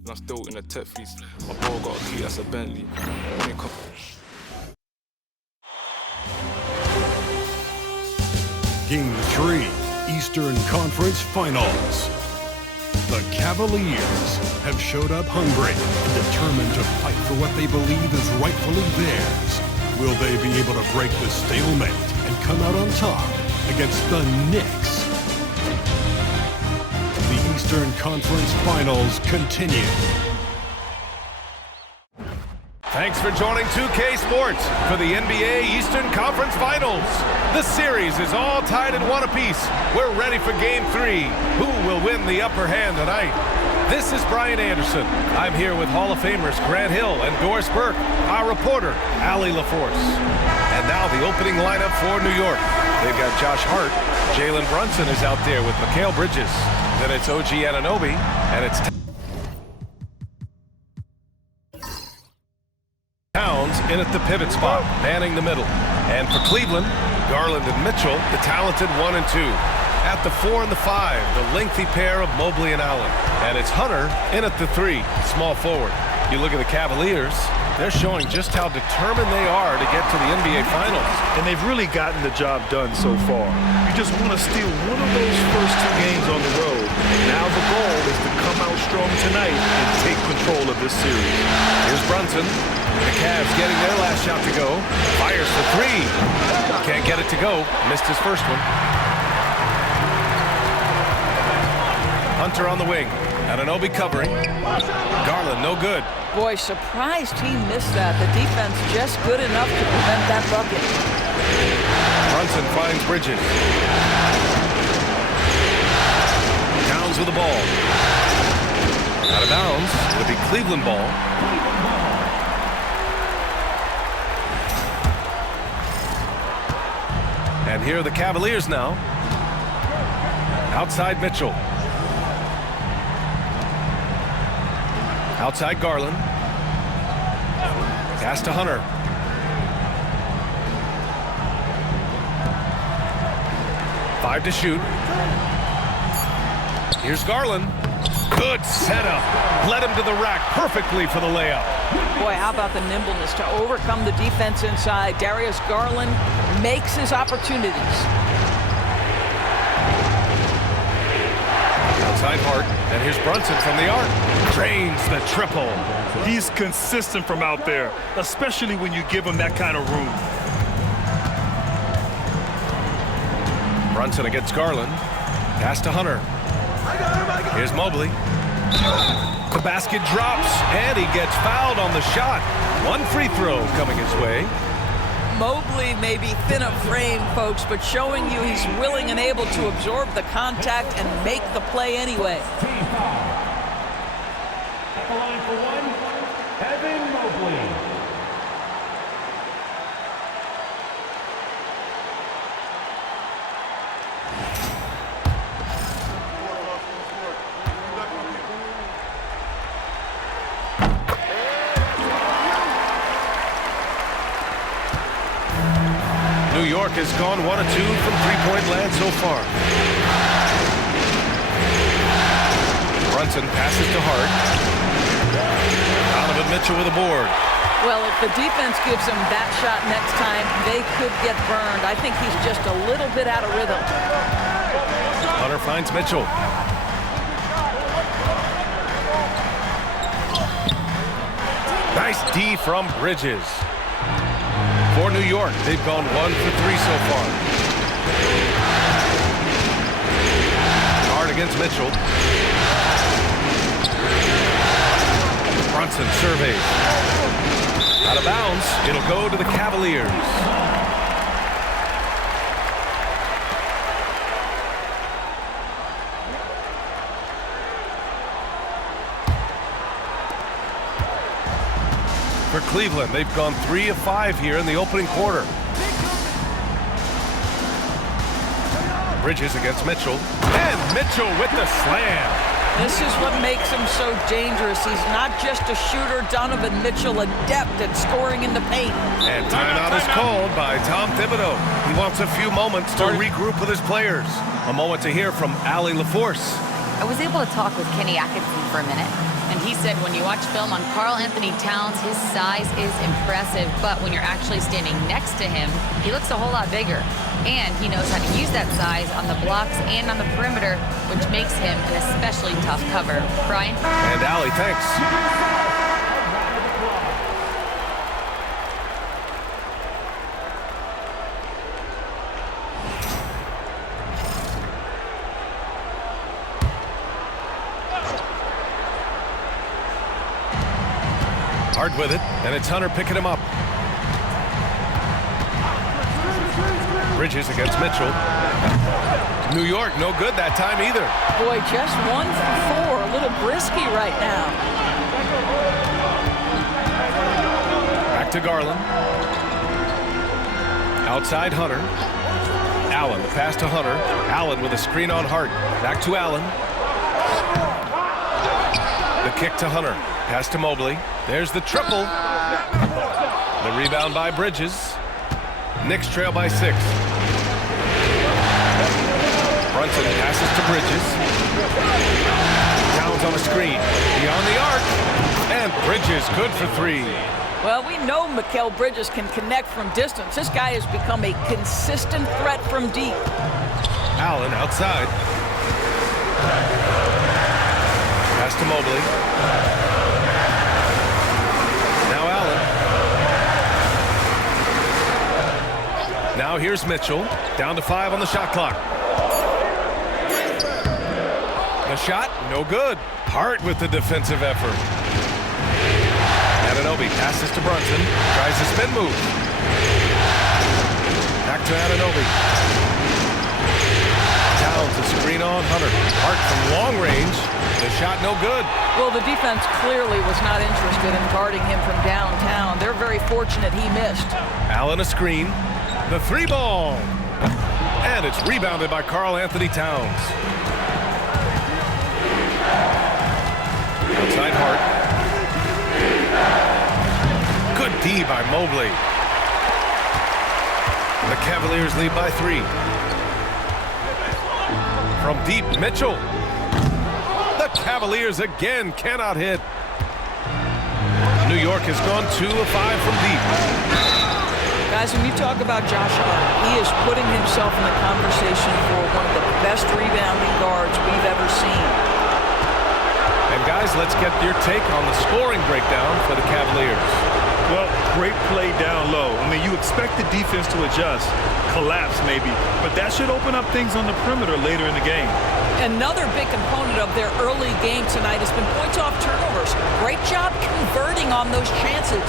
and I'm still in the tech feast. My bro got a key, that's a Bentley. Game 3, Eastern Conference Finals. The Cavaliers have showed up hungry and determined to fight for what they believe is rightfully theirs. Will they be able to break the stalemate and come out on top against the Knicks? The Eastern Conference Finals continue. Thanks for joining 2K Sports for the NBA Eastern Conference Finals. The series is all tied in one apiece. We're ready for Game 3. Who will win the upper hand tonight? This is Brian Anderson. I'm here with Hall of Famers Grant Hill and Doris Burke, our reporter, Allie LaForce. And now the opening lineup for New York. They've got Josh Hart. Jalen Brunson is out there with Mikal Bridges. Then it's OG Anunoby, and it's Towns in at the pivot spot, manning the middle. And for Cleveland, Garland and Mitchell, the talented 1 and 2. At the 4 and the 5, the lengthy pair of Mobley and Allen. And it's Hunter in at the 3, small forward. You look at the Cavaliers, they're showing just how determined they are to get to the NBA Finals. And they've really gotten the job done so far. You just want to steal one of those first 2 games on the road. Now the goal is to come out strong tonight and take control of this series. Here's Brunson. The Cavs getting their last shot to go. Fires for 3. Can't get it to go. Missed his first one. Hunter on the wing. Anunoby covering. Garland, no good. Boy, surprised he missed that. The defense just good enough to prevent that bucket. Brunson finds Bridges. Towns with the ball. Out of bounds. It'll be Cleveland ball. And here are the Cavaliers now. Outside Mitchell. Outside Garland. Pass to Hunter. Five to shoot. Here's Garland. Good setup. Led him to the rack perfectly for the layup. Boy, how about the nimbleness to overcome the defense inside. Darius Garland makes his opportunities. Outside Hart, and here's Brunson from the arc. Drains the triple. He's consistent from out there, especially when you give him that kind of room. Brunson against Garland. Pass to Hunter. Here's Mobley. The basket drops, and he gets fouled on the shot. One free throw coming his way. Mobley may be thin of frame, folks, but showing you he's willing and able to absorb the contact and make the play anyway. At the line for 1, Evan Mobley. New York has gone 1 of 2 from three-point land so far. Brunson passes to Hart. Donovan Mitchell with a board. Well, if the defense gives him that shot next time, they could get burned. I think he's just a little bit out of rhythm. Hunter finds Mitchell. Nice D from Bridges. For New York, they've gone 1 for 3 so far. Hard against Mitchell. Brunson surveys. Out of bounds, it'll go to the Cavaliers. For Cleveland, they've gone 3 of 5 here in the opening quarter. Bridges against Mitchell. And Mitchell with the slam. This is what makes him so dangerous. He's not just a shooter. Donovan Mitchell adept at scoring in the paint. And timeout is called by Tom Thibodeau. He wants a few moments to regroup with his players. A moment to hear from Allie LaForce. I was able to talk with Kenny Atkinson for a minute, and he said when you watch film on Karl Anthony Towns, his size is impressive, but when you're actually standing next to him, he looks a whole lot bigger. And he knows how to use that size on the blocks and on the perimeter, which makes him an especially tough cover. Brian? And Allie, thanks. Hard with it, and it's Hunter picking him up. Bridges against Mitchell. New York, no good that time either. Boy, just 1 for 4. A little brisky right now. Back to Garland. Outside Hunter. Allen, the pass to Hunter. Allen with a screen on Hart. Back to Allen. The kick to Hunter. Pass to Mobley. There's the triple. The rebound by Bridges. Knicks trail by 6. Brunson passes to Bridges. Towns on a screen. Beyond the arc. And Bridges good for 3. Well, we know Mikal Bridges can connect from distance. This guy has become a consistent threat from deep. Allen outside. Pass to Mobley. Now Allen. Now here's Mitchell. Down to 5 on the shot clock. The shot, no good. Hart with the defensive effort. Anunoby passes to Brunson. Tries the spin move. Back to Anunoby. Towns a screen on Hunter. Hart from long range. The shot no good. Well, the defense clearly was not interested in guarding him from downtown. They're very fortunate he missed. Allen a screen. The 3 ball. And it's rebounded by Karl Anthony Towns. Outside Hart. Good D by Mobley. The Cavaliers lead by 3. From deep, Mitchell. The Cavaliers again cannot hit. New York has gone 2 of 5 from deep. Guys, when you talk about Josh Hart, he is putting himself in the conversation for one of the best rebounding guards we've ever seen. And guys, let's get your take on the scoring breakdown for the Cavaliers. Well, great play down low. I mean, you expect the defense to adjust, collapse maybe, but that should open up things on the perimeter later in the game. Another big component of their early game tonight has been points off turnovers. Great job converting on those chances.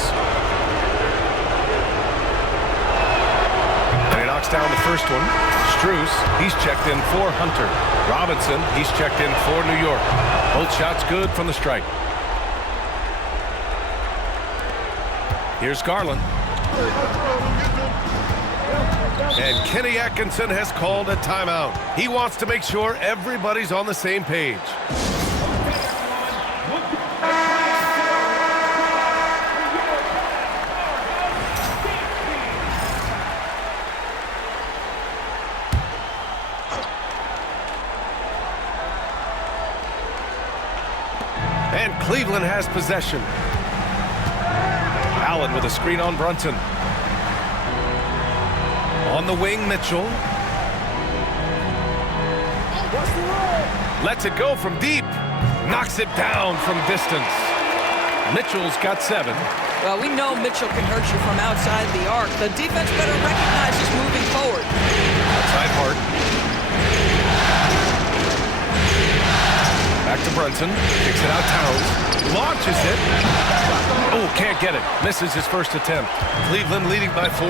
And he knocks down the first one. Strus, he's checked in for Hunter. Robinson, he's checked in for New York. Both shots good from the strike. Here's Garland. And Kenny Atkinson has called a timeout. He wants to make sure everybody's on the same page. And Cleveland has possession. Allen with a screen on Brunson. On the wing, Mitchell. Lets it go from deep. Knocks it down from distance. Mitchell's got 7. Well, we know Mitchell can hurt you from outside the arc. The defense better recognize he's moving forward. Outside Hart. Back to Brunson. Kicks it out Towns. Launches it. Oh, can't get it. Misses his first attempt. Cleveland leading by 4.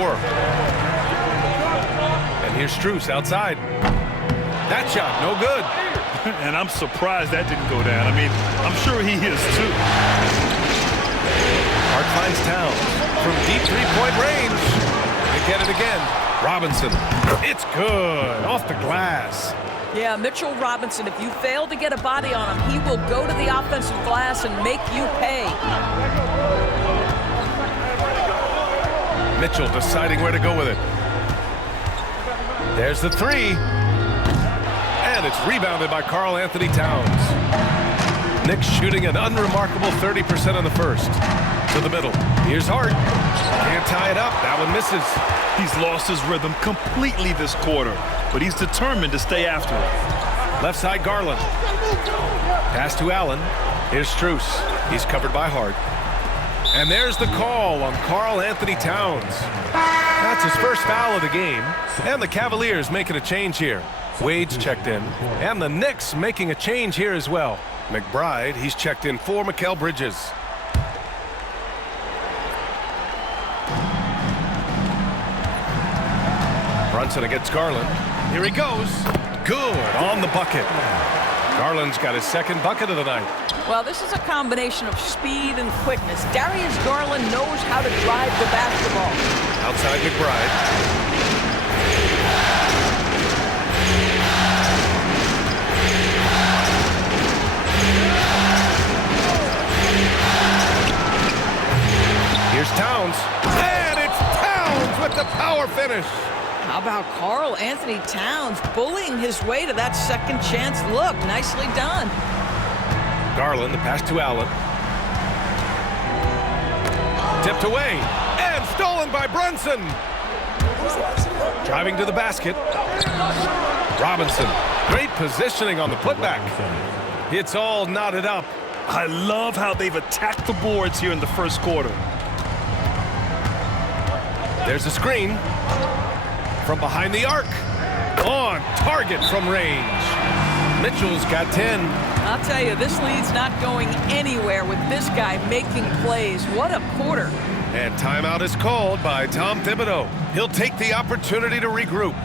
And here's Strus outside. That shot, no good. And I'm surprised that didn't go down. I mean, I'm sure he is too. Hart finds Towns. From deep 3-point range. They get it again. Robinson. It's good. Off the glass. Yeah, Mitchell Robinson, if you fail to get a body on him, he will go to the offensive glass and make you pay. Mitchell deciding where to go with it. There's the 3. And And it's rebounded by Karl Anthony Towns. Knicks shooting an unremarkable 30% in the first. To the middle. Here's Hart. Can't tie it up. That one misses. He's lost his rhythm completely this quarter, but he's determined to stay after it. Left side, Garland. Pass to Allen. Here's Strus. He's covered by Hart. And there's the call on Karl Anthony Towns. That's his first foul of the game. And the Cavaliers making a change here. Wade's checked in. And the Knicks making a change here as well. McBride, he's checked in for Mikal Bridges. Brunson against Garland. Here he goes. Good on the bucket. Garland's got his second bucket of the night. Well, this is a combination of speed and quickness. Darius Garland knows how to drive the basketball. Outside McBride. Here's Towns. And it's Towns with the power finish. How about Karl Anthony Towns bullying his way to that second chance look? Nicely done. Garland, the pass to Allen. Tipped away and stolen by Brunson. Driving to the basket. Robinson, great positioning on the putback. It's all knotted up. I love how they've attacked the boards here in the first quarter. There's a screen. From behind the arc. On target from range. Mitchell's got 10. I'll tell you, this lead's not going anywhere with this guy making plays. What a quarter. And timeout is called by Tom Thibodeau. He'll take the opportunity to regroup.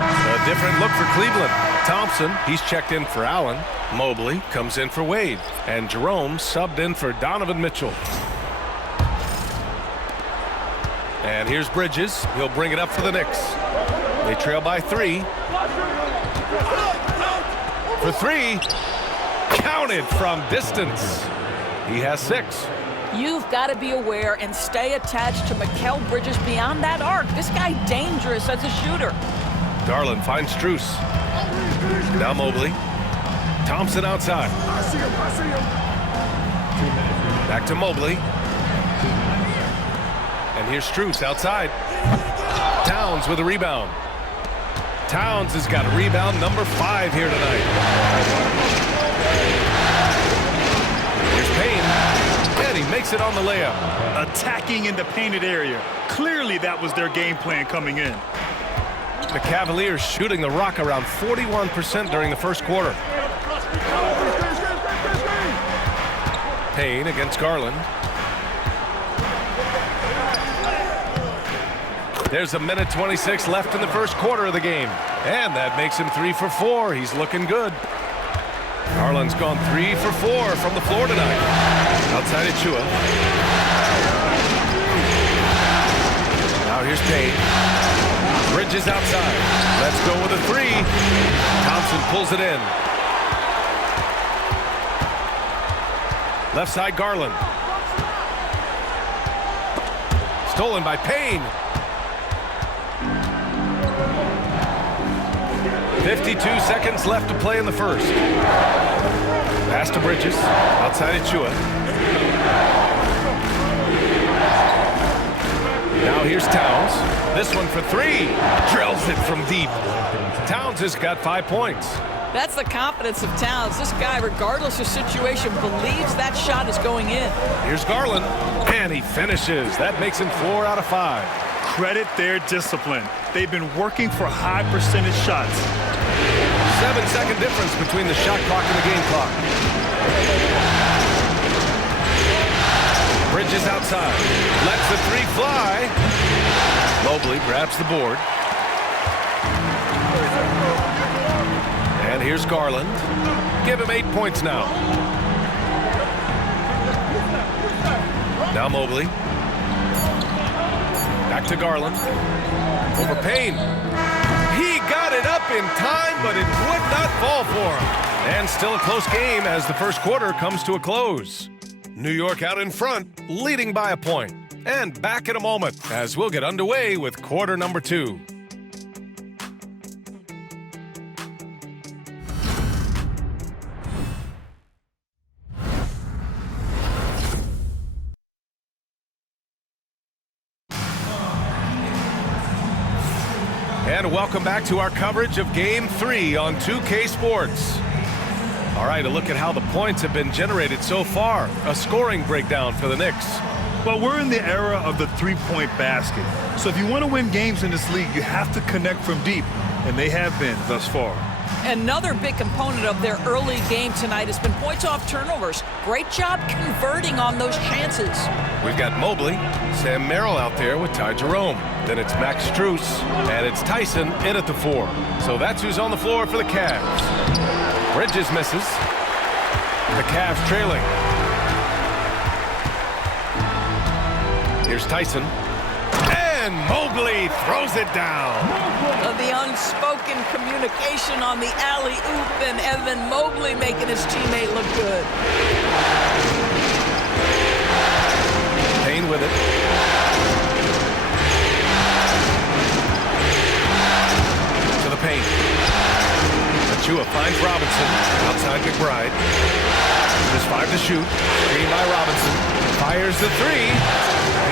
A different look for Cleveland. Thompson, he's checked in for Allen. Mobley comes in for Wade. And Jerome subbed in for Donovan Mitchell. And here's Bridges. He'll bring it up for the Knicks. They trail by 3. For 3. Counted from distance. He has 6. You've got to be aware and stay attached to Mikal Bridges beyond that arc. This guy dangerous as a shooter. Garland finds Strus. Now Mobley. Thompson outside. Back to Mobley. And here's Strus outside. Towns with a rebound. Towns has got rebound number 5 here tonight. Here's Payne. And he makes it on the layup. Attacking in the painted area. Clearly that was their game plan coming in. The Cavaliers shooting the rock around 41% during the first quarter. Payne against Garland. There's a minute 26 left in the first quarter of the game. And that makes him 3 for 4. He's looking good. Garland's gone 3 for 4 from the floor tonight. Outside Achua. Now here's Payne. Bridges outside. Let's go with a 3. Thompson pulls it in. Left side Garland. Stolen by Payne. 52 seconds left to play in the first. Pass to Bridges. Outside Achua. Now here's Towns. This one for 3. Drills it from deep. Towns has got 5 points. That's the confidence of Towns. This guy, regardless of situation, believes that shot is going in. Here's Garland. And he finishes. That makes him 4 out of 5. Credit their discipline. They've been working for high percentage shots. 7-second difference between the shot clock and the game clock. Bridges outside. Lets the 3 fly. Mobley grabs the board. And here's Garland. Give him 8 points now. Now Mobley. Back to Garland. Over Payne. He got it up in time, but it would not fall for him. And still a close game as the first quarter comes to a close. New York out in front, leading by a point. And back in a moment as we'll get underway with quarter number 2. And welcome back to our coverage of Game 3 on 2K Sports. All right, a look at how the points have been generated so far. A scoring breakdown for the Knicks. Well, we're in the era of the three-point basket. So if you want to win games in this league, you have to connect from deep, and they have been thus far. Another big component of their early game tonight has been points off turnovers. Great job converting on those chances. We've got Mobley, Sam Merrill out there with Ty Jerome. Then it's Max Strus, and it's Tyson in at the 4. So that's who's on the floor for the Cavs. Bridges misses. The Cavs trailing. Here's Tyson. And Mobley throws it down. The unspoken communication on the alley-oop, and Evan Mobley making his teammate look good. Payne with it. To the paint. Achua finds Robinson. Outside McBride. There's 5 to shoot. Screen by Robinson. Fires the 3.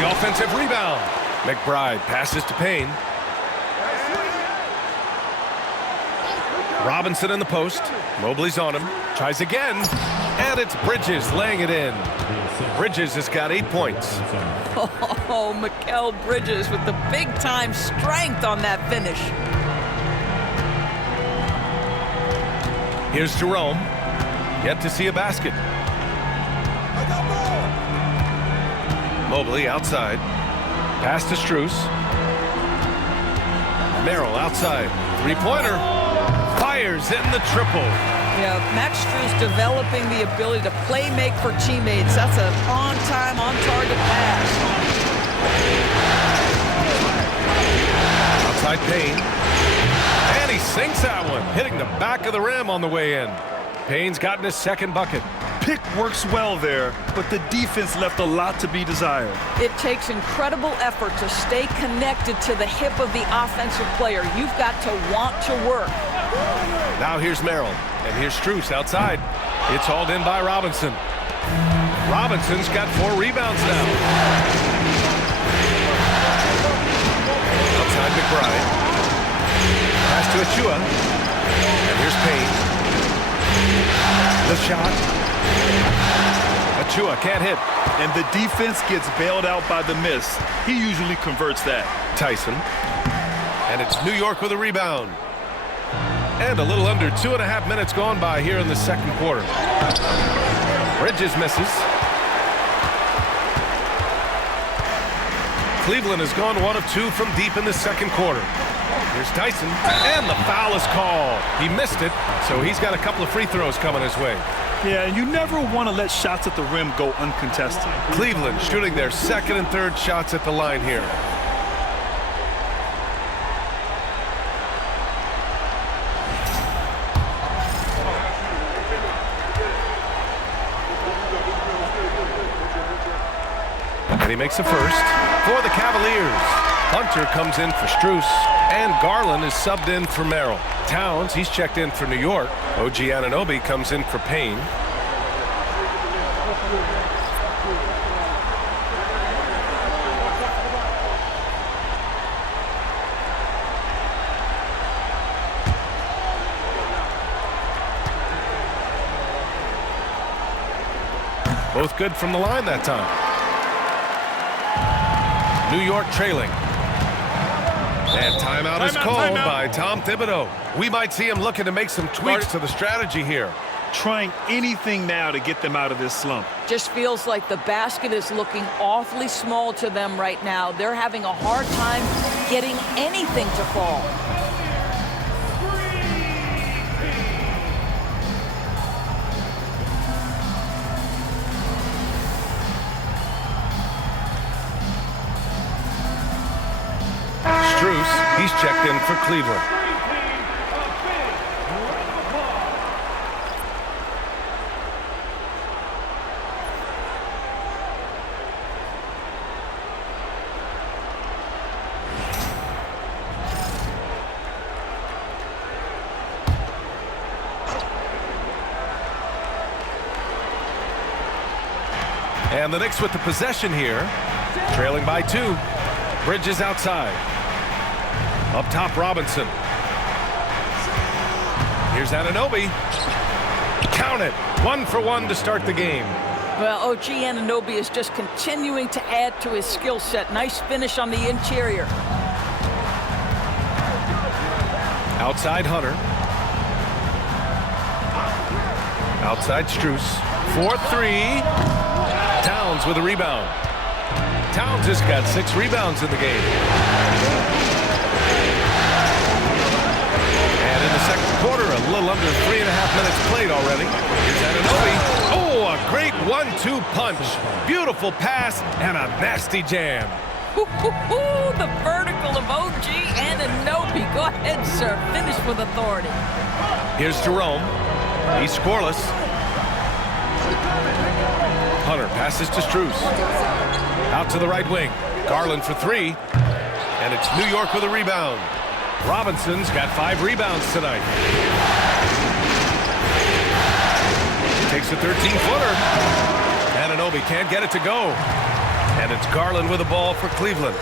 The offensive rebound. McBride passes to Payne. Robinson in the post. Mobley's on him. Tries again. And it's Bridges laying it in. Bridges has got 8 points. Oh, Mikal Bridges with the big-time strength on that finish. Here's Jerome. Yet to see a basket. Mobley outside. Pass to Strus. Merrill outside. Three-pointer. Fires in the triple. Yeah, Max Strus developing the ability to play make for teammates. That's an on-time, on-target pass. Outside Payne. And he sinks that one, hitting the back of the rim on the way in. Payne's gotten his second bucket. Pick works well there, but the defense left a lot to be desired. It takes incredible effort to stay connected to the hip of the offensive player. You've got to want to work. Now here's Merrill, and here's Strus outside. It's hauled in by Robinson. Robinson's got 4 rebounds now. Outside McBride. Pass to Achua. And here's Payne. The shot. Achua can't hit. And the defense gets bailed out by the miss. He usually converts that. Tyson. And it's New York with a rebound. And a little under 2.5 minutes gone by here in the second quarter. Bridges misses. Cleveland has gone 1 of 2 from deep in the second quarter. Here's Tyson, and the foul is called. He missed it, so he's got a couple of free throws coming his way. Yeah, and you never want to let shots at the rim go uncontested. Cleveland shooting their second and third shots at the line here. And he makes the first for the Cavaliers. Hunter comes in for Strus, and Garland is subbed in for Merrill. Towns, he's checked in for New York. OG Anunoby comes in for Payne. Both good from the line that time. New York trailing. And timeout is called by Tom Thibodeau. We might see him looking to make some tweaks to the strategy here. Trying anything now to get them out of this slump. Just feels like the basket is looking awfully small to them right now. They're having a hard time getting anything to fall. Strus, he's checked in for Cleveland. And the Knicks with the possession here, trailing by 2. Bridges outside. Up top, Robinson. Here's Anunoby. Count it. 1 for 1 to start the game. Well, OG Anunoby is just continuing to add to his skill set. Nice finish on the interior. Outside Hunter. Outside Strus. 4-3. Towns with a rebound. Towns has got 6 rebounds in the game. And in the second quarter, a little under 3.5 minutes played already. Here's Anunoby. Oh, a great 1-2 punch. Beautiful pass and a nasty jam. The vertical of OG Anunoby. Go ahead, sir. Finish with authority. Here's Jerome. He's scoreless. Hunter passes to Strus. Out to the right wing. Garland for 3. And it's New York with a rebound. Robinson's got 5 rebounds tonight. Takes a 13-footer. Anunoby can't get it to go. And it's Garland with the ball for Cleveland.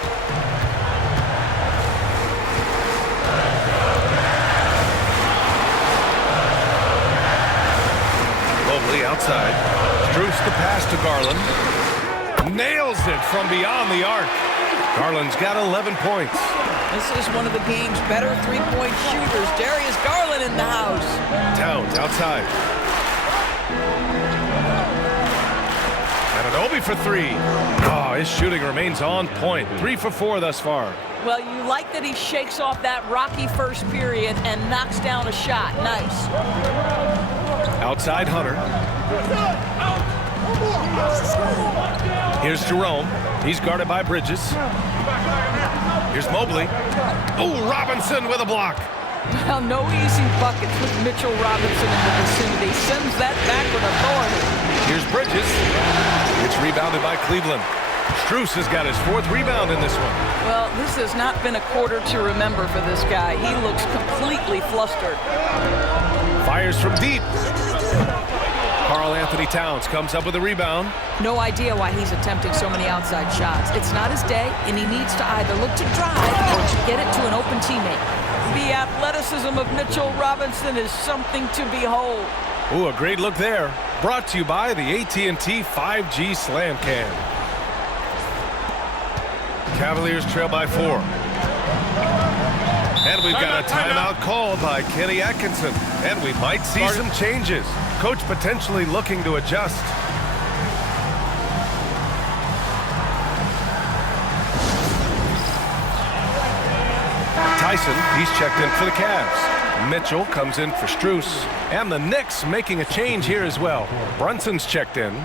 Mobley outside. Strus the pass to Garland. Nails it from beyond the arc. Garland's got 11 points. This is one of the game's better three-point shooters. Darius Garland in the house. Towns outside. Anunoby for 3. Oh, his shooting remains on point. 3 for 4 thus far. Well, you like that he shakes off that rocky first period and knocks down a shot. Nice. Outside Hunter. Here's Jerome. He's guarded by Bridges. Here's Mobley. Oh, Robinson with a block. Well, no easy buckets with Mitchell Robinson in the vicinity. Sends that back with authority. Here's Bridges. It's rebounded by Cleveland. Strus has got his 4th rebound in this one. Well, this has not been a quarter to remember for this guy. He looks completely flustered. Fires from deep. Karl Anthony Towns comes up with a rebound. No idea why he's attempting so many outside shots. It's not his day, and he needs to either look to drive or to get it to an open teammate. The athleticism of Mitchell Robinson is something to behold. Ooh, a great look there. Brought to you by the AT&T 5G Slam Cam. Cavaliers trail by 4. And we've got a timeout called by Kenny Atkinson. And we might see some changes. Coach potentially looking to adjust. Tyson, he's checked in for the Cavs. Mitchell comes in for Strus. And the Knicks making a change here as well. Brunson's checked in.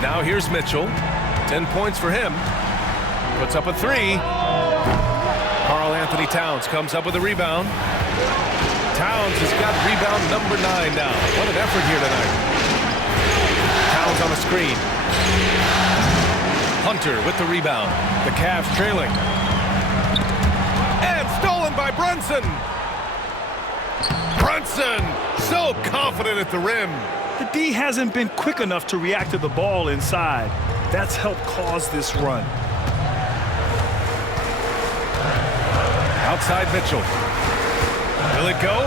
Now here's Mitchell. 10 points for him. Puts up a 3. Karl Anthony Towns comes up with a rebound. Towns has got rebound number 9 now. What an effort here tonight. Towns on a screen. Hunter with the rebound. The Cavs trailing. And stolen by Brunson. Brunson, so confident at the rim. The D hasn't been quick enough to react to the ball inside. That's helped cause this run. Outside Mitchell. Will it go?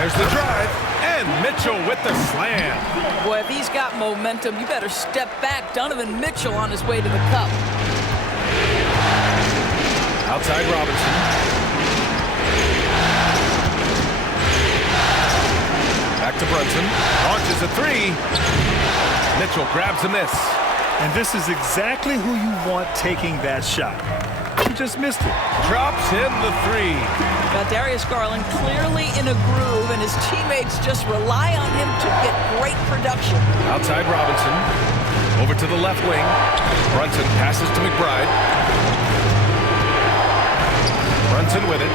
There's the drive. And Mitchell with the slam. Boy, if he's got momentum, you better step back. Donovan Mitchell on his way to the cup. Outside Robinson. Back to Brunson. Launches a 3. Mitchell grabs a miss. And this is exactly who you want taking that shot. He just missed it. Drops in the 3. Now Darius Garland clearly in a groove, and his teammates just rely on him to get great production. Outside Robinson. Over to the left wing. Brunson passes to McBride. Brunson with it.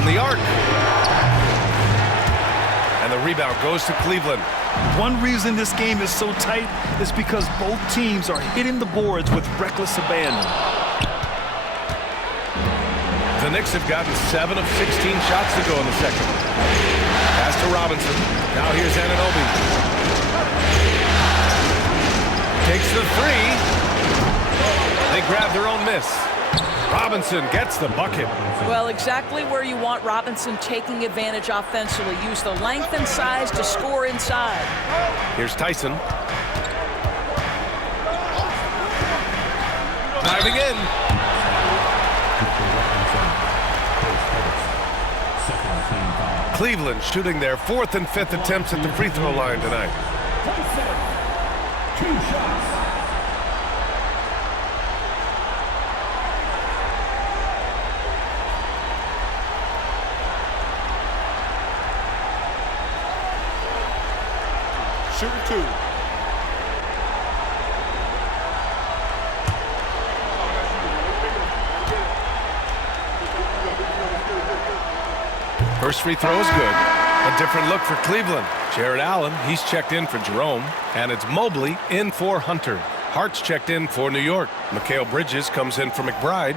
On the arc. And the rebound goes to Cleveland. One reason this game is so tight is because both teams are hitting the boards with reckless abandon. The Knicks have gotten 7 of 16 shots to go in the second. Pass to Robinson. Now here's Anunoby. Takes the three. They grab their own miss. Robinson gets the bucket. Well, exactly where you want Robinson taking advantage offensively. Use the length and size to score inside. Here's Tyson. Diving in. Cleveland shooting their 4th and 5th attempts at the free throw line tonight. 2 shots. Shooting 2. First free throw is good. A different look for Cleveland. Jared Allen, he's checked in for Jerome. And it's Mobley in for Hunter. Hart's checked in for New York. Mikal Bridges comes in for McBride.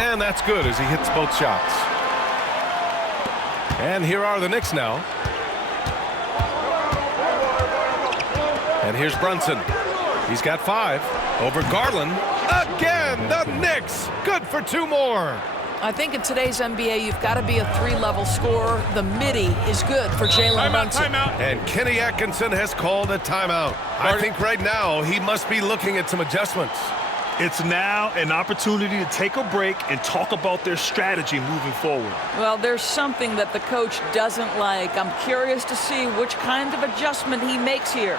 And that's good as he hits both shots. And here are the Knicks now. And here's Brunson. He's got 5 over Garland. Again, the Knicks. Good for 2 more. I think in today's NBA, you've got to be a 3-level scorer. The midi is good for Jalen Brunson. And Kenny Atkinson has called a timeout. I think right now he must be looking at some adjustments. It's now an opportunity to take a break and talk about their strategy moving forward. Well, there's something that the coach doesn't like. I'm curious to see which kind of adjustment he makes here.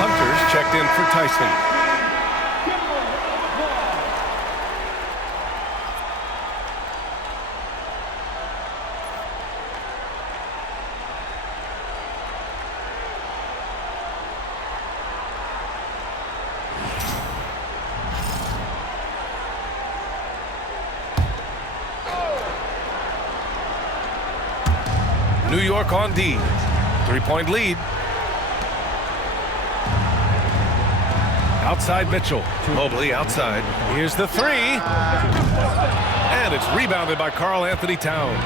Hunter's checked in for Tyson. New York on D. 3-point lead. Outside Mitchell. Mobley outside. Here's the 3. And it's rebounded by Karl Anthony Towns.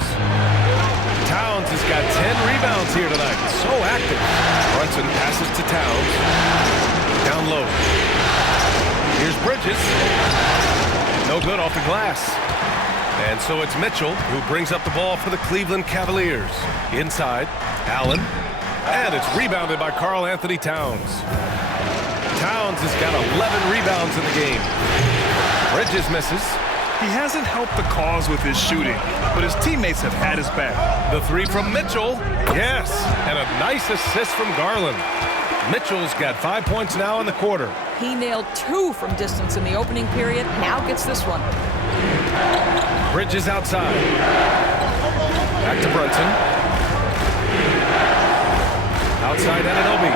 Towns has got 10 rebounds here tonight. So active. Brunson passes to Towns. Down low. Here's Bridges. No good off the glass. And so it's Mitchell who brings up the ball for the Cleveland Cavaliers. Inside, Allen. And it's rebounded by Karl Anthony Towns. Towns has got 11 rebounds in the game. Bridges misses. He hasn't helped the cause with his shooting, but his teammates have had his back. The 3 from Mitchell. Yes, and a nice assist from Garland. Mitchell's got 5 points now in the quarter. He nailed 2 from distance in the opening period. Now gets this one. Bridges outside. Back to Brunson. Outside Anunoby.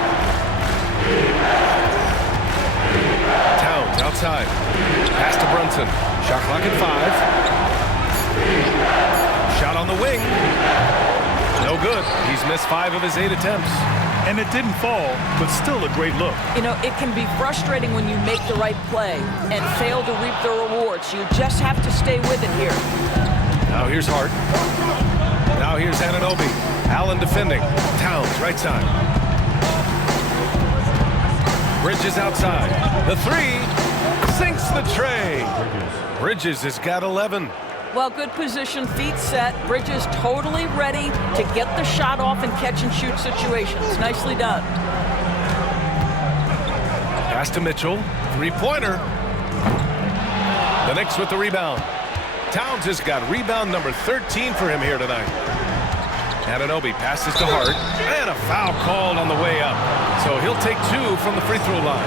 Towns outside. Pass to Brunson. Shot clock at 5. Shot on the wing. No good. He's missed 5 of his 8 attempts. And it didn't fall, but still a great look. You know, it can be frustrating when you make the right play and fail to reap the rewards. You just have to stay with it here. Now here's Hart. Now here's Anunoby. Allen defending. Towns, right side. Bridges outside. The 3 sinks the tray. Bridges has got 11. Well, good position, feet set. Bridges totally ready to get the shot off in catch-and-shoot situations. Nicely done. Pass to Mitchell. 3-pointer. The Knicks with the rebound. Towns has got rebound number 13 for him here tonight. Anunoby passes to Hart, and a foul called on the way up. So he'll take 2 from the free throw line.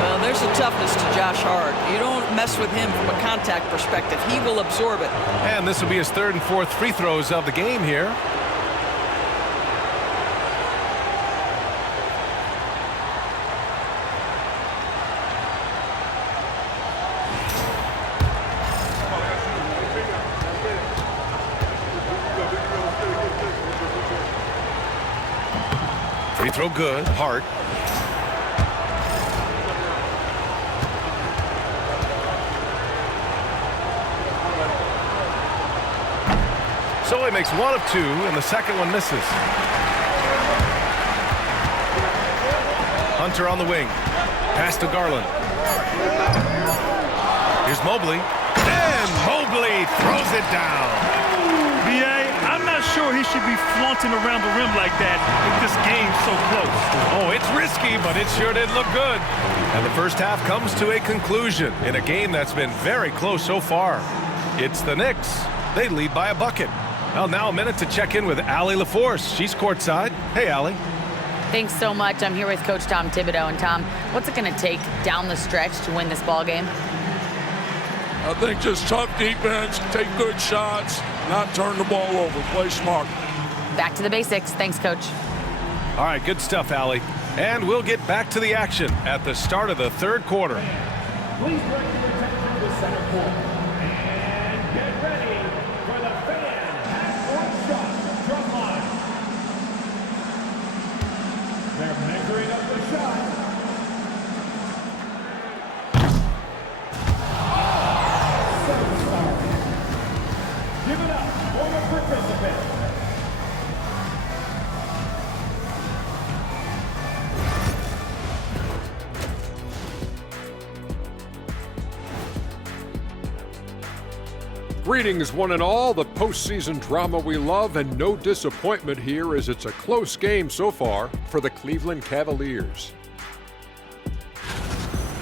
Well, there's a toughness to Josh Hart. You don't mess with him from a contact perspective. He will absorb it. And this will be his 3rd and 4th free throws of the game here. Free throw good. Hart. So he makes 1 of 2, and the second one misses. Hunter on the wing. Pass to Garland. Here's Mobley. And Mobley throws it down. B.A., I'm not sure he should be flaunting around the rim like that with this game so close. Oh, it's risky, but it sure did look good. And the first half comes to a conclusion in a game that's been very close so far. It's the Knicks. They lead by a bucket. Well, now a minute to check in with Allie LaForce. She's courtside. Hey, Allie. Thanks so much. I'm here with Coach Tom Thibodeau. And Tom, what's it going to take down the stretch to win this ball game? I think just tough defense, take good shots, not turn the ball over, play smart. Back to the basics. Thanks, Coach. All right, good stuff, Allie. And we'll get back to the action at the start of the 3rd quarter. Please direct your attention to the center court. And get ready for the fan half-court shot drum line. They're measuring up the shot. Give it up for the participant. Greetings, one and all. The postseason drama we love, and no disappointment here as it's a close game so far for the Cleveland Cavaliers.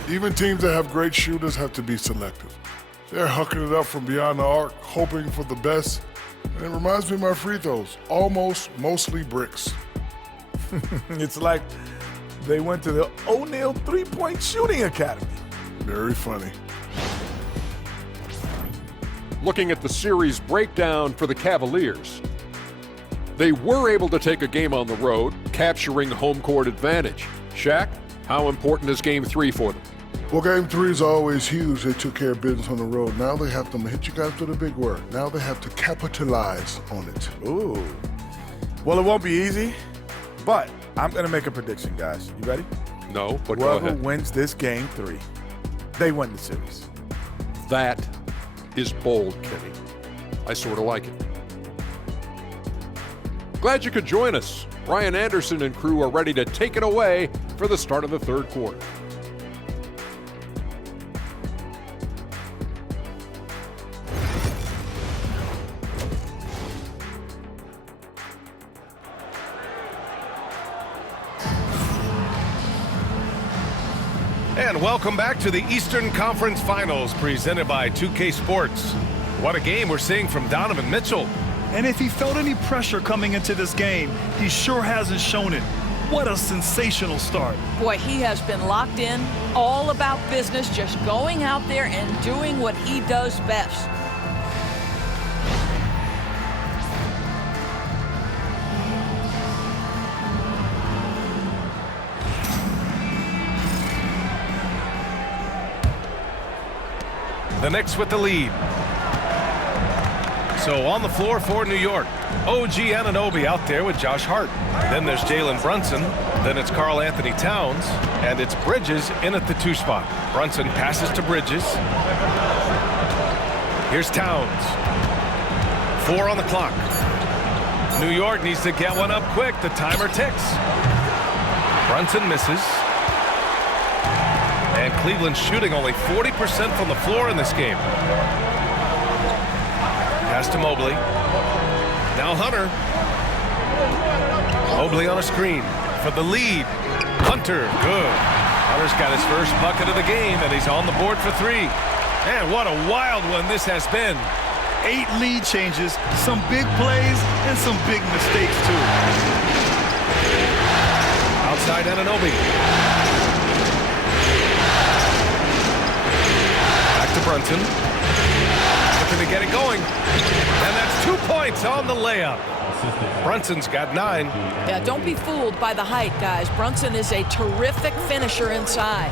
Even teams that have great shooters have to be selective. They're hucking it up from beyond the arc, hoping for the best. And it reminds me of my free throws, almost mostly bricks. It's like they went to the O'Neal three-point shooting academy. Very funny. Looking at the series breakdown for the Cavaliers, they were able to take a game on the road, capturing home court advantage. Shaq, how important is Game 3 for them? Well, Game 3 is always huge. They took care of business on the road. Now they have to hit you guys with a big word. Now they have to capitalize on it. Ooh. Well, it won't be easy, but I'm going to make a prediction, guys. You ready? No, but go Whoever ahead. wins this Game 3, they win the series. That is bold, Kenny. I sort of like it. Glad you could join us. Brian Anderson and crew are ready to take it away for the start of the 3rd quarter. And welcome back to the Eastern Conference Finals presented by 2K Sports. What a game we're seeing from Donovan Mitchell. And if he felt any pressure coming into this game, he sure hasn't shown it. What a sensational start. Boy, he has been locked in, all about business, just going out there and doing what he does best. The Knicks with the lead. So on the floor for New York, OG Anunoby out there with Josh Hart. Then there's Jalen Brunson. Then it's Karl Anthony Towns. And it's Bridges in at the 2 spot. Brunson passes to Bridges. Here's Towns. 4 on the clock. New York needs to get one up quick. The timer ticks. Brunson misses. And Cleveland shooting only 40% from the floor in this game. Pass to Mobley. Now Hunter. Mobley on a screen for the lead. Hunter, good. Hunter's got his first bucket of the game, and he's on the board for 3. And what a wild one this has been. 8 lead changes, some big plays, and some big mistakes, too. Outside Anunoby. Back to Brunson. Looking to get it going. And that's 2 points on the layup. Brunson's got 9. Yeah, don't be fooled by the height, guys. Brunson is a terrific finisher inside.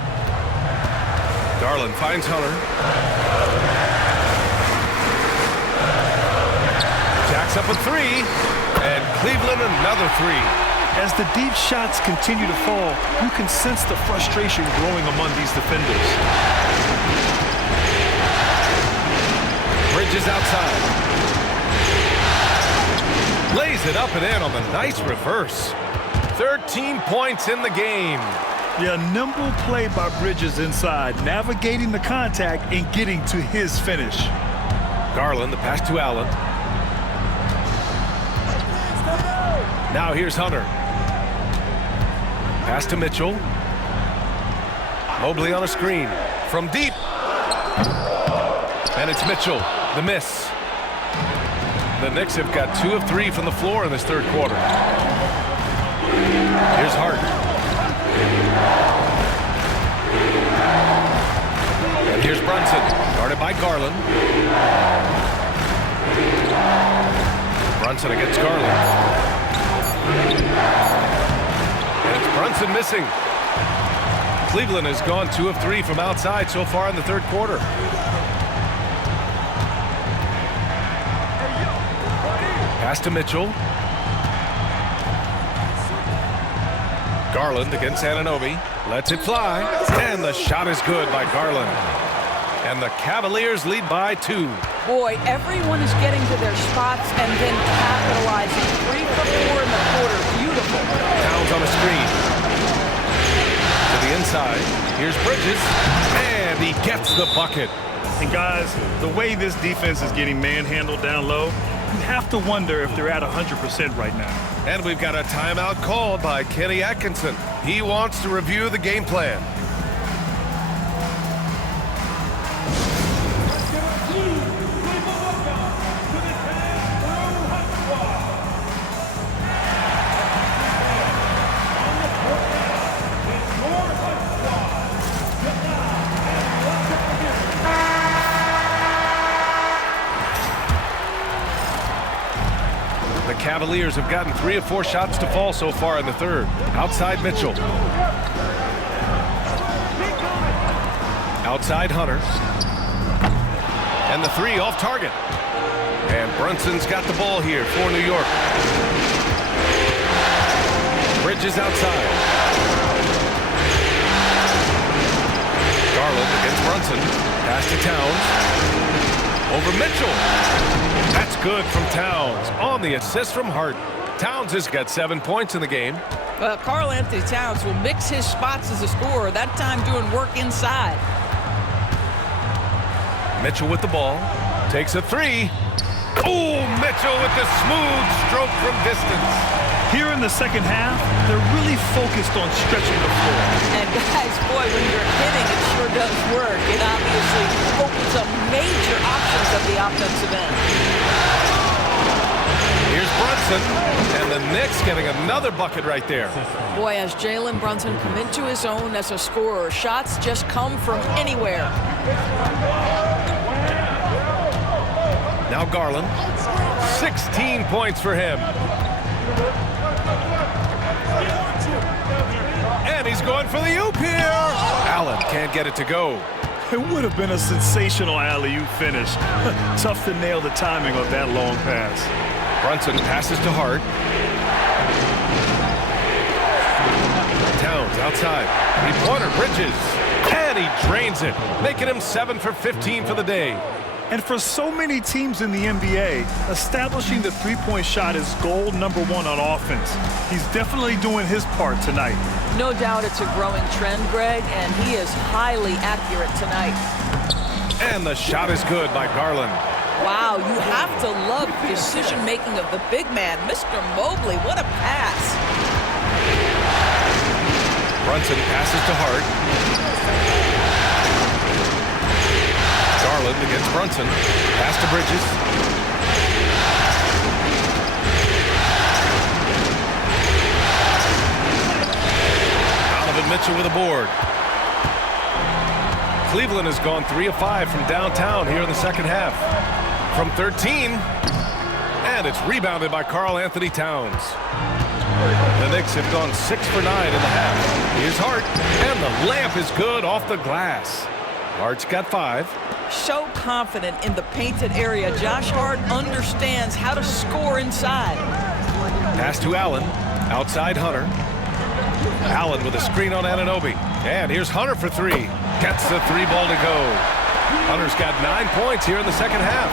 Garland finds Hunter. Jacks up a 3. And Cleveland another 3. As the deep shots continue to fall, you can sense the frustration growing among these defenders. Bridges outside. Lays it up and in on the nice reverse. 13 points in the game. Yeah, nimble play by Bridges inside, navigating the contact and getting to his finish. Garland, the pass to Allen. Now here's Hunter. Pass to Mitchell. Mobley on a screen. From deep. And it's Mitchell. The miss. The Knicks have got 2 of 3 from the floor in this third quarter. Here's Hart. And here's Brunson, guarded by Garland. Brunson against Garland. And it's Brunson missing. Cleveland has gone 2 of 3 from outside so far in the third quarter. Pass to Mitchell. Garland against Anunoby. Lets it fly. And the shot is good by Garland. And the Cavaliers lead by 2. Boy, everyone is getting to their spots and then capitalizing. 3 for 4 in the quarter. Beautiful. Towns on a screen. To the inside. Here's Bridges. And he gets the bucket. And guys, the way this defense is getting manhandled down low, you have to wonder if they're at 100% right now. And we've got a timeout called by Kenny Atkinson. He wants to review the game plan. Cavaliers have gotten 3 of 4 shots to fall so far in the third. Outside Mitchell. Outside Hunter. And the 3 off target. And Brunson's got the ball here for New York. Bridges outside. Garland against Brunson. Pass to Towns. Over Mitchell. That's good from Towns on the assist from Hart. Towns has got 7 points in the game. Karl Anthony Towns will mix his spots as a scorer, that time doing work inside. Mitchell with the ball. Takes a 3. Oh, Mitchell with the smooth stroke from distance. Here in the second half, they're really focused on stretching the floor. And guys, boy, when you're hitting, it sure does work. It obviously opens up major options at the offensive end. Here's Brunson, and the Knicks getting another bucket right there. Boy, as Jalen Brunson come into his own as a scorer, shots just come from anywhere. Now Garland, 16 points for him. And he's going for the oop here. Allen can't get it to go. It would have been a sensational alley-oop finish. Tough to nail the timing of that long pass. Brunson passes to Hart. Towns outside. Three-pointer, Bridges. And he drains it, making him 7 for 15 for the day. And for so many teams in the NBA, establishing the three-point shot is goal number 1 on offense. He's definitely doing his part tonight. No doubt it's a growing trend, Greg, and he is highly accurate tonight. And the shot is good by Garland. Wow, you have to love the decision-making of the big man, Mr. Mobley. What a pass. Brunson passes to Hart. Garland against Brunson. Pass to Bridges. Donovan Mitchell with a board. Cleveland has gone 3 of 5 from downtown here in the second half. From 13, and it's rebounded by Karl Anthony Towns. The Knicks have gone 6 for 9 in the half. Here's Hart, and the layup is good off the glass. Hart's got 5. So confident in the painted area. Josh Hart understands how to score inside. Pass to Allen. Outside Hunter. Allen with a screen on Anunoby. And here's Hunter for 3. Gets the 3-ball to go. Hunter's got 9 points here in the second half.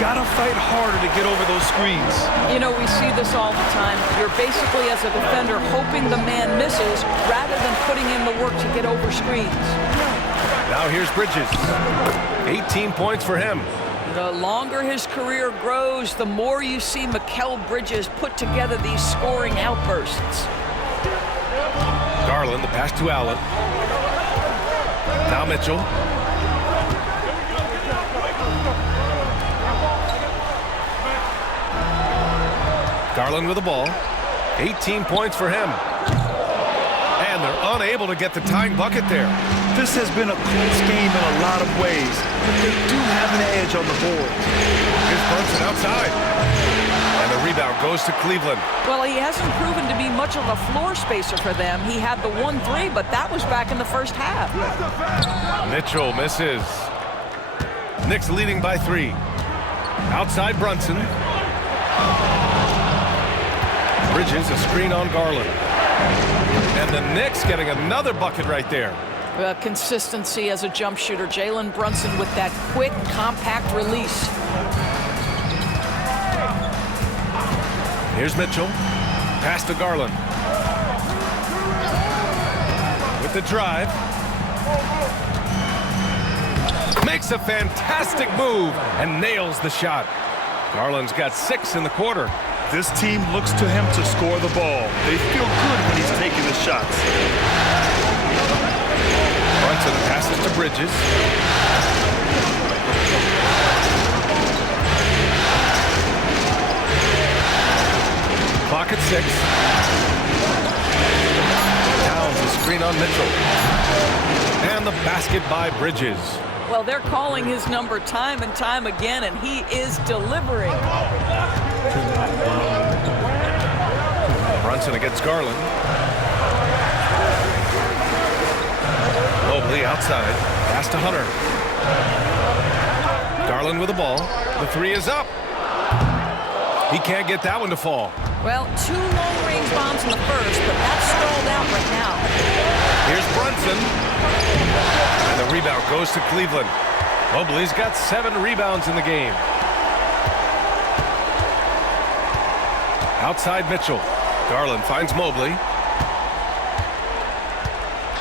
Gotta fight harder to get over those screens. You know, we see this all the time. You're basically, as a defender, hoping the man misses rather than putting in the work to get over screens. Now here's Bridges. 18 points for him. The longer his career grows, the more you see Mikal Bridges put together these scoring outbursts. Garland, the pass to Allen. Now Mitchell. Garland with the ball. 18 points for him. And they're unable to get the tying bucket there. This has been a close game in a lot of ways, but they do have an edge on the board. Here's Brunson outside. And the rebound goes to Cleveland. Well, he hasn't proven to be much of a floor spacer for them. He had the 1-3, but that was back in the first half. Mitchell misses. Knicks leading by 3. Outside Brunson. Bridges, a screen on Garland. And the Knicks getting another bucket right there. Consistency as a jump shooter. Jalen Brunson with that quick, compact release. Here's Mitchell. Pass to Garland. With the drive. Makes a fantastic move and nails the shot. Garland's got 6 in the quarter. This team looks to him to score the ball. They feel good when he's taking the shots. Brunson passes to Bridges. Clock at 6. Towns a screen on Mitchell. And the basket by Bridges. Well, they're calling his number time and time again, and he is delivering. Brunson against Garland. Mobley outside. Pass to Hunter. Garland with the ball. The 3 is up. He can't get that one to fall. Well, 2 long-range bombs in the first, but that's stalled out right now. Here's Brunson. And the rebound goes to Cleveland. Mobley's got 7 rebounds in the game. Outside Mitchell. Garland finds Mobley.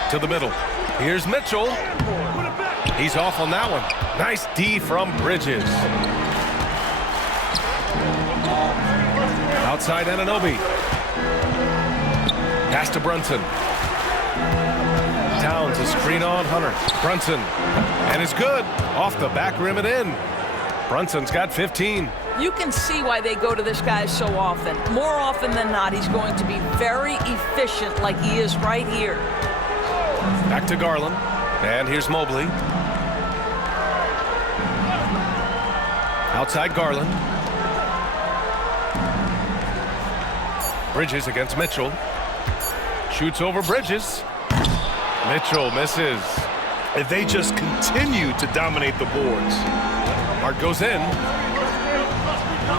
To the middle. Here's Mitchell. He's off on that one. Nice D from Bridges. Outside Anunoby. Pass to Brunson. Towns a screen on Hunter. Brunson. And it's good. Off the back rim and in. Brunson's got 15. You can see why they go to this guy so often. More often than not, he's going to be very efficient like he is right here. Back to Garland. And here's Mobley. Outside Garland. Bridges against Mitchell. Shoots over Bridges. Mitchell misses. If they just continue to dominate the boards. Hart goes in.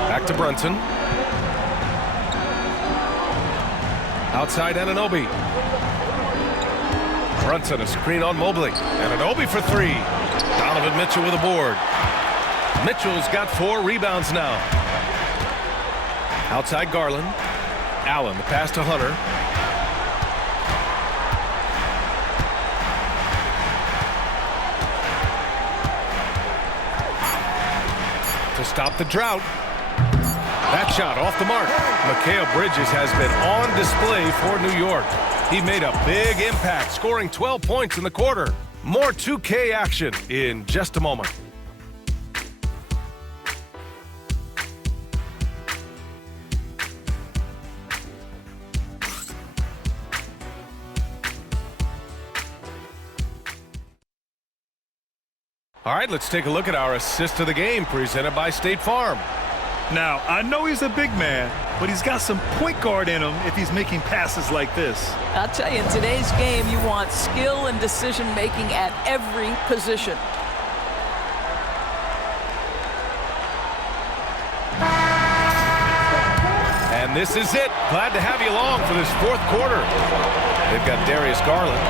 Back to Brunson. Outside Anunoby. Brunson a screen on Mobley. Anunoby for 3. Donovan Mitchell with a board. Mitchell's got 4 rebounds now. Outside Garland. Allen, the pass to Hunter. To stop the drought. That shot off the mark. Mikal Bridges has been on display for New York. He made a big impact, scoring 12 points in the quarter. More 2K action in just a moment. All right, let's take a look at our assist of the game presented by State Farm. Now, I know he's a big man, but he's got some point guard in him if he's making passes like this. I'll tell you, in today's game, you want skill and decision-making at every position. And this is it. Glad to have you along for this fourth quarter. They've got Darius Garland.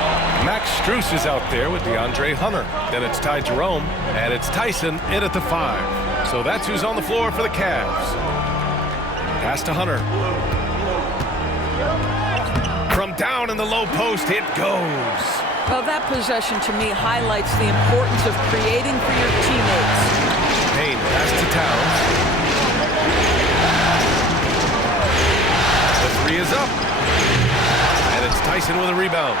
Max Strus is out there with DeAndre Hunter. Then it's Ty Jerome, and it's Tyson in at the 5. So that's who's on the floor for the Cavs. Pass to Hunter. From down in the low post, it goes. Well, that possession to me highlights the importance of creating for your teammates. Payne pass to Towns. The 3 is up. And it's Tyson with a rebound.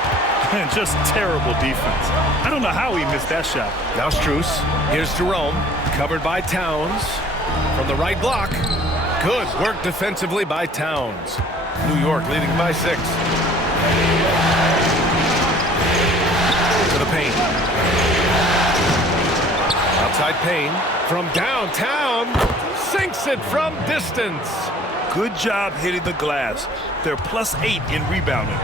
And just terrible defense. I don't know how he missed that shot. Now Strus. Here's Jerome. Covered by Towns. From the right block. Good work defensively by Towns. New York leading by 6. To the Payne. Outside Payne. From downtown. Sinks it from distance. Good job hitting the glass. They're +8 in rebounding.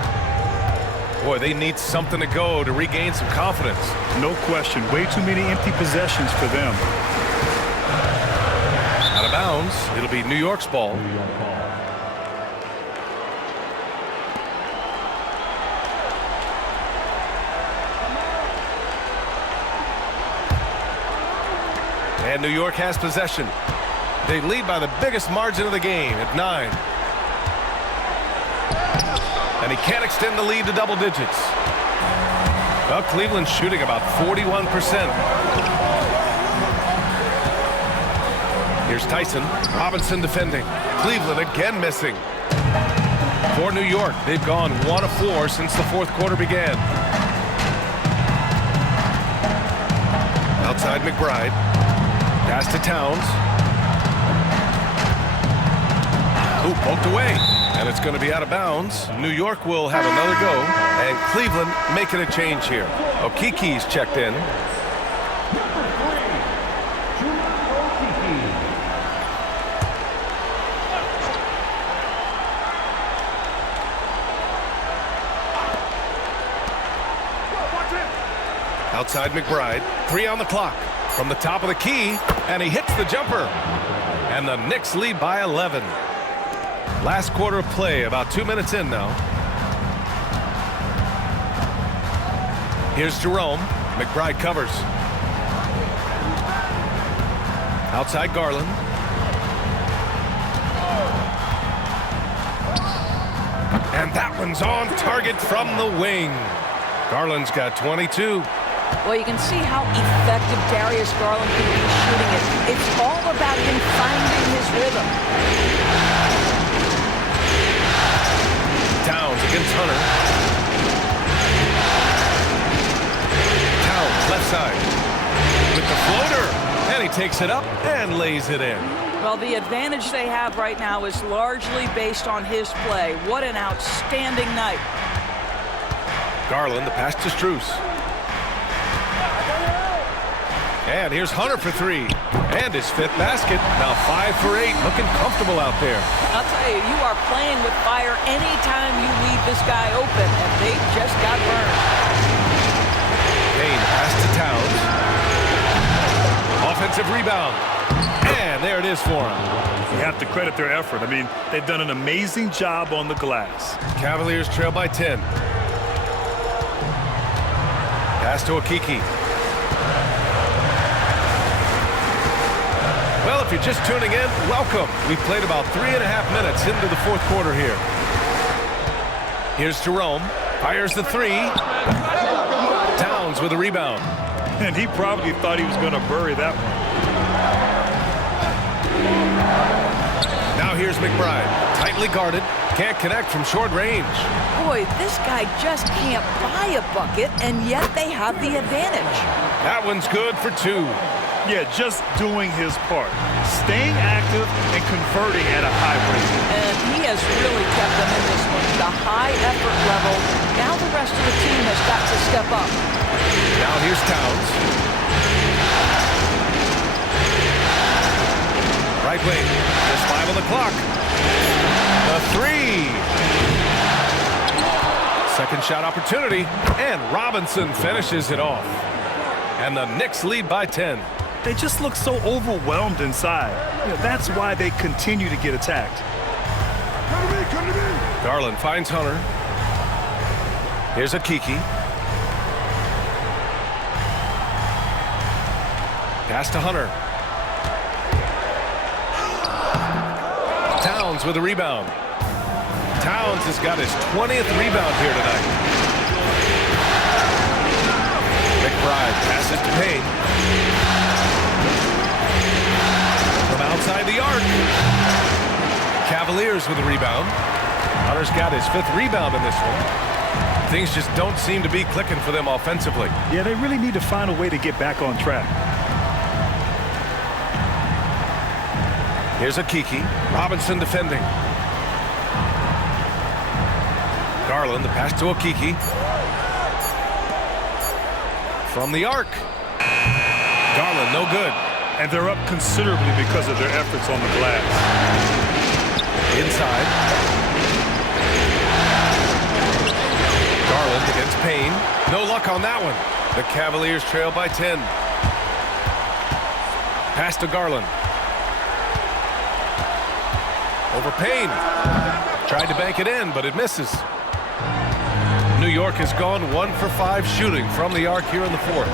Boy, they need something to go to regain some confidence. No question. Way too many empty possessions for them. Out of bounds. It'll be New York's ball. And New York has possession. They lead by the biggest margin of the game at 9. And he can't extend the lead to double digits. Well, Cleveland's shooting about 41%. Here's Tyson. Robinson defending. Cleveland again missing. For New York, they've gone 1 of 4 since the fourth quarter began. Outside McBride. Pass to Towns. Ooh, poked away. And it's going to be out of bounds. New York will have another go. And Cleveland making a change here. Okiki's checked in. Outside McBride. 3 on the clock. From the top of the key. And he hits the jumper. And the Knicks lead by 11. Last quarter of play, about 2 minutes in now. Here's Jerome. McBride covers. Outside Garland. And that one's on target from the wing. Garland's got 22. Well, you can see how effective Darius Garland can be shooting it. It's all about him finding his rhythm. Towns against Hunter. Towns left side with the floater, and he takes it up and lays it in. Well, the advantage they have right now is largely based on his play. What an outstanding night. Garland, the pass to Strus. And here's Hunter for 3. And his 5th basket. Now 5 for 8. Looking comfortable out there. I'll tell you, you are playing with fire anytime you leave this guy open, and they just got burned. Payne pass to Towns. Offensive rebound. And there it is for him. You have to credit their effort. I mean, they've done an amazing job on the glass. Cavaliers trail by 10. Pass to Okiki. Well, if you're just tuning in, welcome. We've played about 3.5 minutes into the fourth quarter here. Here's Jerome. Fires the 3. Towns with a rebound. And he probably thought he was going to bury that one. Now here's McBride. Tightly guarded. Can't connect from short range. Boy, this guy just can't buy a bucket, and yet they have the advantage. That one's good for 2. Yeah, just doing his part. Staying active and converting at a high rate. And he has really kept them in this one. The high effort level. Now the rest of the team has got to step up. Now here's Towns. clock. The three. Second shot opportunity, and Robinson finishes it off. And the Knicks lead by 10. They just look so overwhelmed inside. That's why they continue to get attacked. Garland finds Hunter. Here's a Kiki. Pass to Hunter. Towns with a rebound. Towns has got his 20th rebound here tonight. McBride passes to Payne. From outside the arc. Cavaliers with a rebound. Hunter's got his 5th rebound in this one. Things just don't seem to be clicking for them offensively. Yeah, they really need to find a way to get back on track. Here's a Kiki. Robinson defending. Garland, the pass to Okiki. From the arc. Garland, no good. And they're up considerably because of their efforts on the glass. Inside. Garland against Payne. No luck on that one. The Cavaliers trail by 10. Pass to Garland. Over Payne. Tried to bank it in, but it misses. New York has gone 1 for 5 shooting from the arc here in the 4th.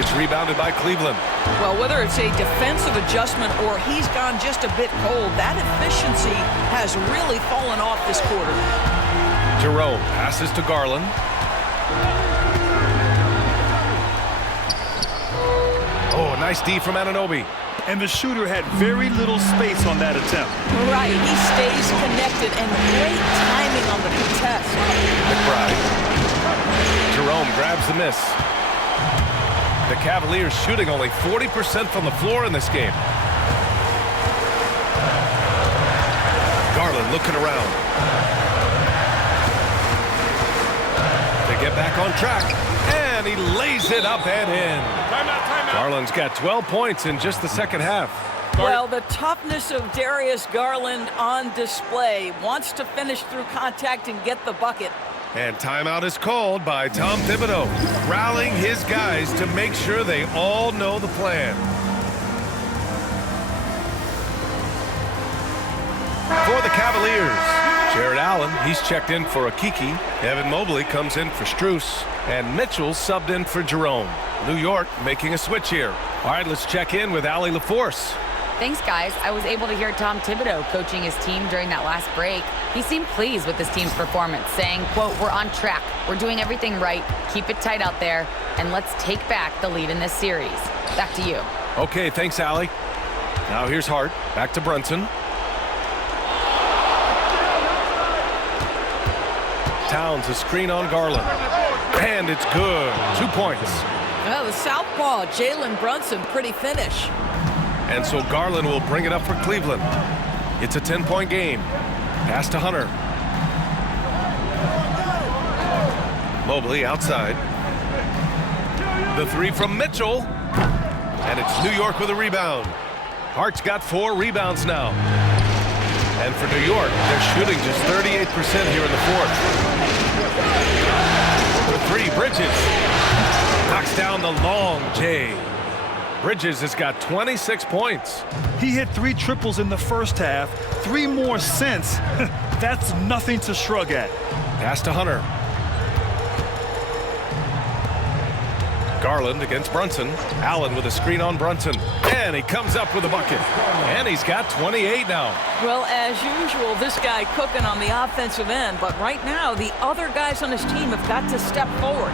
It's rebounded by Cleveland. Well, whether it's a defensive adjustment or he's gone just a bit cold, that efficiency has really fallen off this quarter. Jerome passes to Garland. Oh, nice D from Anunoby. And the shooter had very little space on that attempt. Right, he stays connected, and great timing on the contest. McBride. Jerome grabs the miss. The Cavaliers shooting only 40% from the floor in this game. Garland looking around. They get back on track, and he lays it up and in. Timeout. Garland's got 12 points in just the second half. Well, the toughness of Darius Garland on display. Wants to finish through contact and get the bucket. And timeout is called by Tom Thibodeau, rallying his guys to make sure they all know the plan. For the Cavaliers, Jared Allen, he's checked in for Okiki. Evan Mobley comes in for Strus. And Mitchell subbed in for Jerome. New York making a switch here. All right, let's check in with Allie LaForce. Thanks, guys. I was able to hear Tom Thibodeau coaching his team during that last break. He seemed pleased with his team's performance, saying, quote, "We're on track. We're doing everything right. Keep it tight out there, and let's take back the lead in this series." Back to you. Okay, thanks, Allie. Now here's Hart. Back to Brunson. Towns a screen on Garland. And it's good. 2 points. Well, the southpaw, Jalen Brunson, pretty finish. And so Garland will bring it up for Cleveland. It's a 10-point game. Pass to Hunter. Mobley outside. The 3 from Mitchell. And it's New York with a rebound. Hart's got 4 rebounds now. And for New York, they're shooting just 38% here in the 4th. The 3, Bridges. Knocks down the long J. Bridges has got 26 points. He hit 3 triples in the first half, 3 more since. That's nothing to shrug at. Pass to Hunter. Garland against Brunson. Allen with a screen on Brunson. And he comes up with a bucket. And he's got 28 now. Well, as usual, this guy cooking on the offensive end. But right now, the other guys on his team have got to step forward.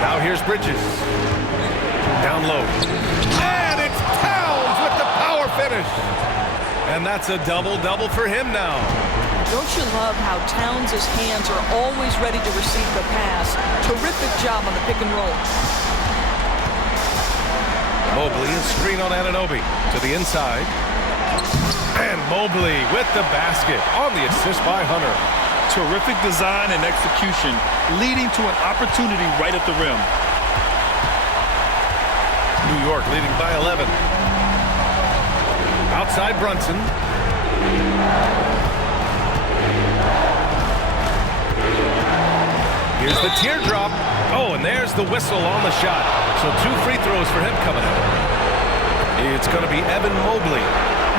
Now here's Bridges. Down low. And it's Towns with the power finish. And that's a double-double for him now. Don't you love how Towns' hands are always ready to receive the pass? Terrific job on the pick and roll. Mobley, a screen on Anunoby to the inside. And Mobley with the basket on the assist by Hunter. Terrific design and execution, leading to an opportunity right at the rim. New York leading by 11. Outside Brunson. Here's the teardrop. Oh, and there's the whistle on the shot. So 2 free throws for him coming up. It's going to be Evan Mobley.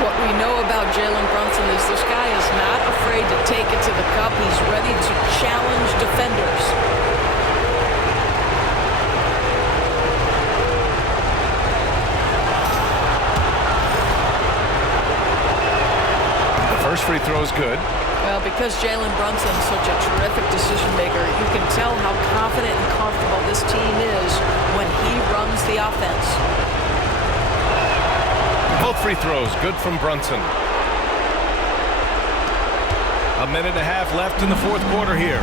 What we know about Jalen Brunson is this guy is not afraid to take it to the cup. He's ready to challenge defenders. The first free throw is good. Well, because Jalen Brunson's such a terrific decision maker, you can tell how confident and comfortable this team is when he runs the offense. Both free throws good from Brunson. A minute and a half left in the fourth quarter here.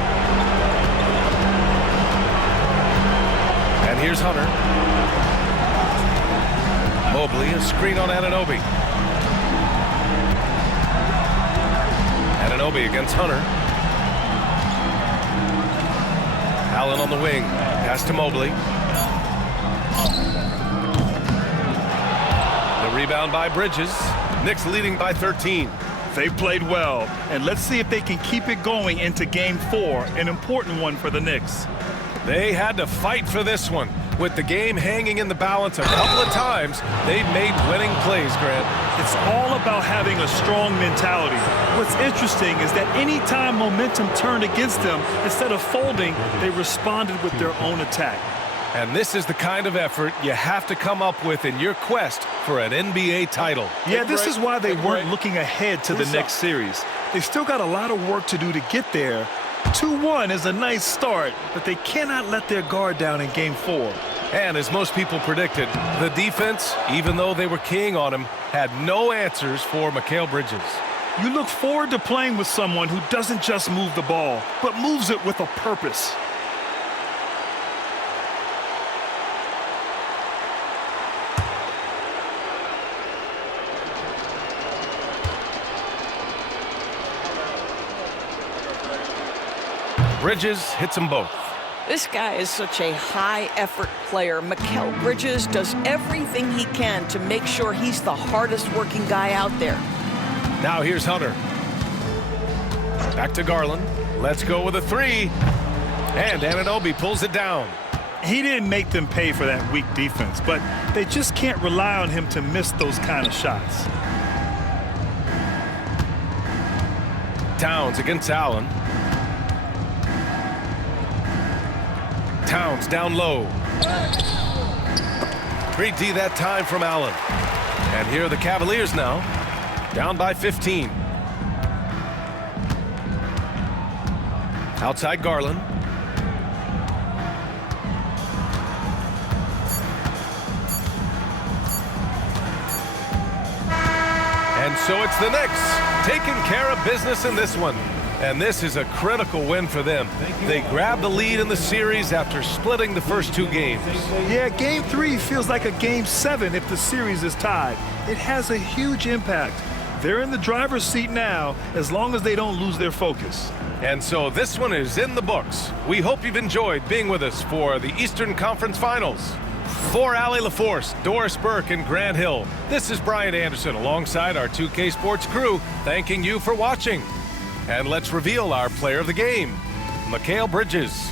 And here's Hunter. Mobley, a screen on Anunoby. Anunoby against Hunter. Allen on the wing. Pass to Mobley. The rebound by Bridges. Knicks leading by 13. They played well, and let's see if they can keep it going into Game 4, an important one for the Knicks. They had to fight for this one. With the game hanging in the balance a couple of times, they've made winning plays, Grant. It's all about having a strong mentality. What's interesting is that anytime momentum turned against them, instead of folding, they responded with their own attack. And this is the kind of effort you have to come up with in your quest for an NBA title. Yeah, this is why they weren't looking ahead to the next series. They still got a lot of work to do to get there. 2-1 is a nice start, but they cannot let their guard down in Game 4. And as most people predicted, the defense, even though they were keying on him, had no answers for Mikal Bridges. You look forward to playing with someone who doesn't just move the ball, but moves it with a purpose. Bridges hits them both. This guy is such a high-effort player. Mikal Bridges does everything he can to make sure he's the hardest-working guy out there. Now here's Hunter. Back to Garland. Let's go with a 3. And Anunoby pulls it down. He didn't make them pay for that weak defense, but they just can't rely on him to miss those kind of shots. Towns against Allen. Towns down low. Great D that time from Allen. And here are the Cavaliers now, down by 15. Outside Garland. And so it's the Knicks taking care of business in this one. And this is a critical win for them. They grabbed the lead in the series after splitting the first 2 games. Yeah, Game 3 feels like a Game 7 if the series is tied. It has a huge impact. They're in the driver's seat now as long as they don't lose their focus. And so this one is in the books. We hope you've enjoyed being with us for the Eastern Conference Finals. For Allie LaForce, Doris Burke, and Grant Hill, this is Brian Anderson alongside our 2K Sports crew, thanking you for watching. And let's reveal our player of the game, Mikal Bridges.